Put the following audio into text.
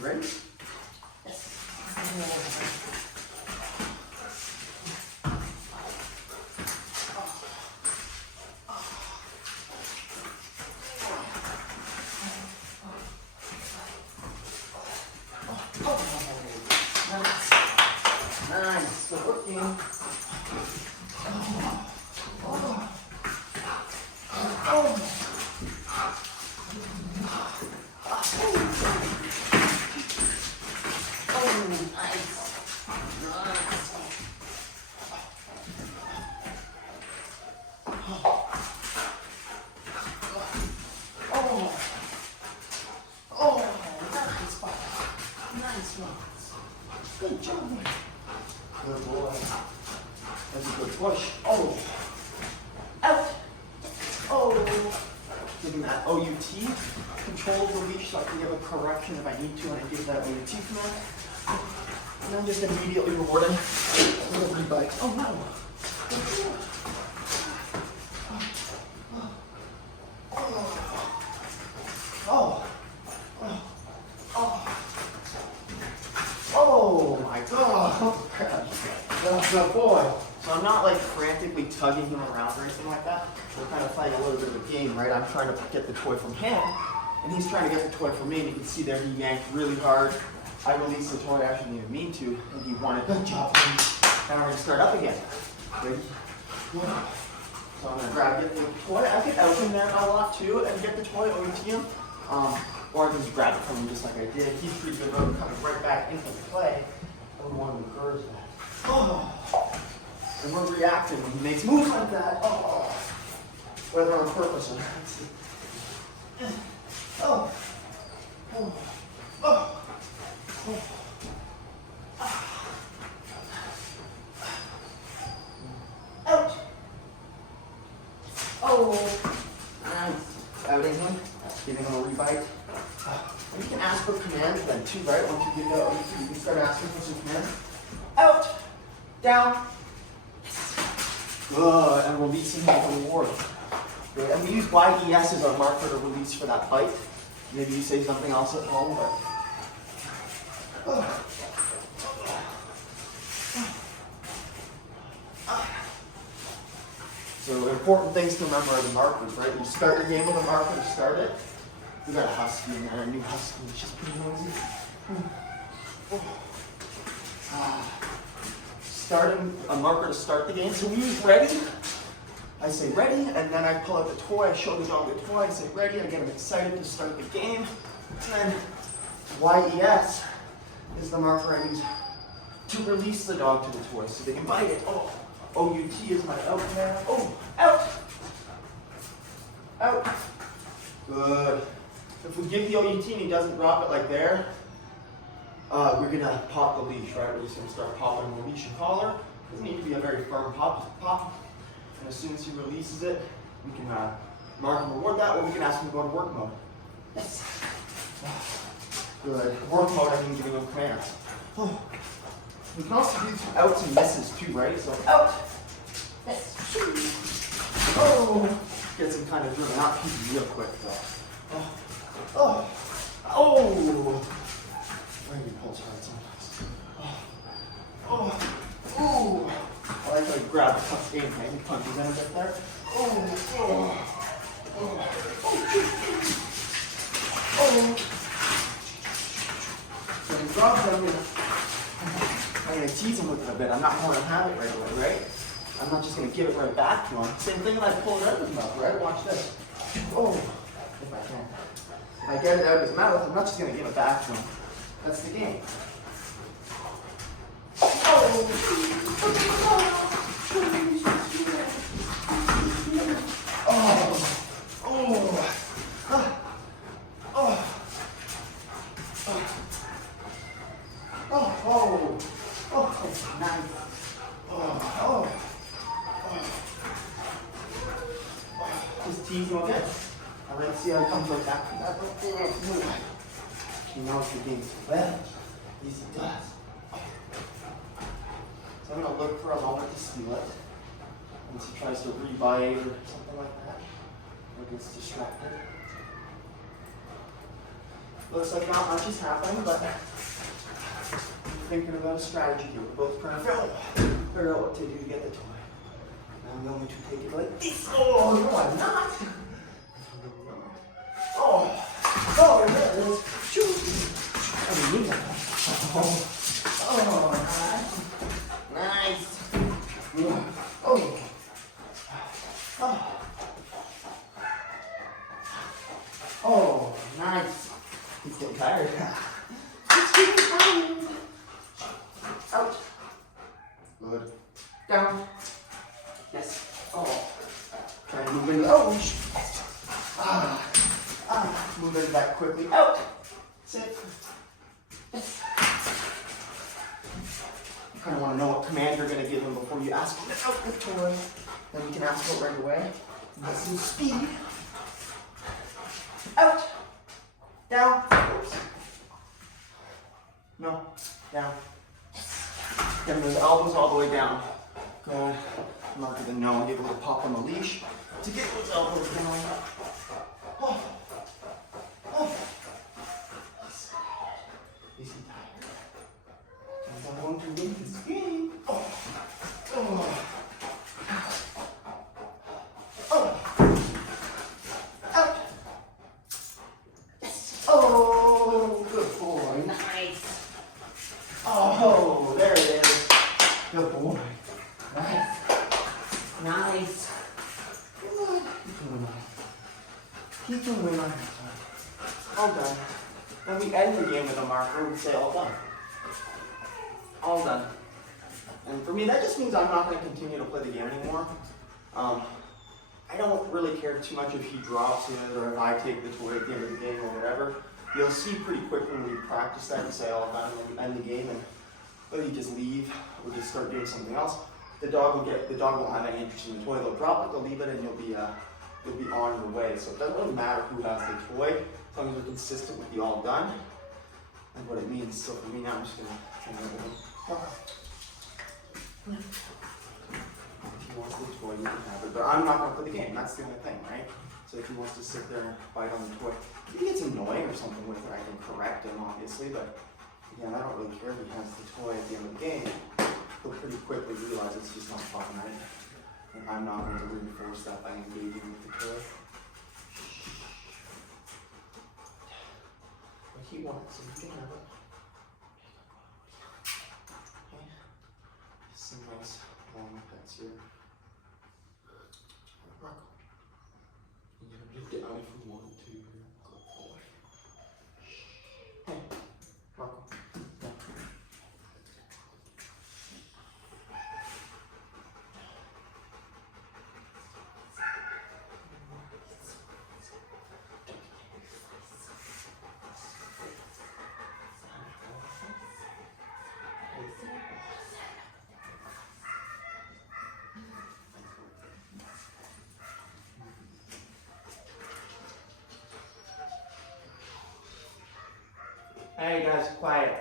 Ready? Yes. Nice. Good working. Good job. Good boy. That's a good push. Oh. Out. Oh. Giving that OUT. Control the leash so I can give a correction if I need to when I give that OUT command. And then just immediately rewarding with a rebite. Oh no. Oh. Oh my god. Oh good boy. So I'm not like frantically tugging him around or anything like that. We're kind of playing a little bit of a game, right? I'm trying to get the toy from him, and he's trying to get the toy from me, and you can see there he yanked really hard. I released the toy, I actually didn't even mean to, and he wanted good job. Now we're gonna start up again. Ready? So I'm gonna get the toy. I could out him there a lot too and get the toy over to him. Or I can just grab it from him just like I did. He's pretty good about coming right back into the play. I would want to encourage that. Oh. And we're reacting when he makes moves like that. Oh. Whether on purpose or not. Oh. Oh. Oh. Oh. Out. Oh. Nice. Outing him. Giving him a rebite. And you can ask for commands then too, right? Once you get out, you can start asking for some commands. Out. Down. Good. And releasing him for reward. Good. And we use YES as our marker to release for that bite. Maybe you say something else at home, but. So important things to remember are the markers, right? You start your game with a marker to start it. We got a husky and a new husky, which is pretty noisy. Starting a marker to start the game. So we use ready. I say ready, and then I pull out the toy. I show the dog the toy. I say ready. I get him excited to start the game. And then YES is the marker I use to release the dog to the toy so they can bite it. Oh, OUT is my out there. Oh, out. Out. Good. If we give the OUT and he doesn't drop it like there, we're going to pop the leash, right? We're just going to start popping the leash and collar. It doesn't need to be a very firm pop. And as soon as he releases it, we can mark and reward that, or we can ask him to go to work mode. Yes. Good. Work mode, I mean giving him commands. We can also do outs and misses too, right? So out. Yes. Oh. Gets him kind of driven out real quick though. Oh. Maybe pulls hard sometimes. Oh. I like to grab the tough game plan. He punches in a bit there. Oh. So he drops it, I'm going to tease him with it a bit. I'm not going to have it right away, right? I'm not just going to give it right back to him. Same thing when I pull it out of his mouth, right? Watch this. Oh. If I can. If I get it out of his mouth, I'm not just going to give it back to him. That's the game. Nice. Just tease him a bit. I like to see how he comes right back to that. He knows the game's well. Yes, he does. So I'm going to look for a moment to steal it. Once he tries to rebite or something like that, or gets distracted. Looks like not much is happening, but I'm thinking about a strategy here. We're both trying to figure out what to do to get the toy. I'm going to take it like this. Oh, no, I'm not. Oh, there it is. Shoot. I didn't need that. Oh, nice. Oh. Oh, nice. He's getting tired. He's getting tired. Out. Good. Down. Yes. Oh. Try to move into. Oh. Move into that quickly. Out. Sit. Yes. You kind of want to know what command you're going to give him before you ask him to out the toy. Then you can ask for it right away. Get some speed. Out. Down. Oops. No. Down. Get those elbows all the way down. Good. Mark the no. Give a little pop on the leash to get those elbows down. Oh. Oh. Is he tired? Because I'm going to win this game. Oh. Oh. Oh. Out. Yes. Oh, good boy. Nice. Oh, there it is. Good boy. Nice. Nice. Good. He can win on that time. All done. Then we end the game with a marker and say all done. All done. And for me, that just means I'm not going to continue to play the game anymore. I don't really care too much if he drops it or if I take the toy at the end of the game or whatever. You'll see pretty quick when we practice that and say all done and we end the game and whether you just leave or just start doing something else. The dog won't have any interest in the toy. They'll drop it, they'll leave it, and you'll be on your way. So it doesn't really matter who has the toy, as long as you're consistent with the all done and what it means. So for me now, I'm just gonna turn it over. If he wants the toy, you can have it, but I'm not gonna play the game. That's the only thing, right? So if he wants to sit there and bite on the toy, if he gets annoying or something with it, I can correct him, obviously. But again, I don't really care if he has the toy at the end of the game. He'll pretty quickly realize it's just not fun, right? And I'm not going to reinforce that by engaging with the toy. But he wants, so you can have it. Okay. Some nice long pets here. Rocco. You're going to get down if you want to. Good boy. Hey, Rocco. Hey guys, quiet.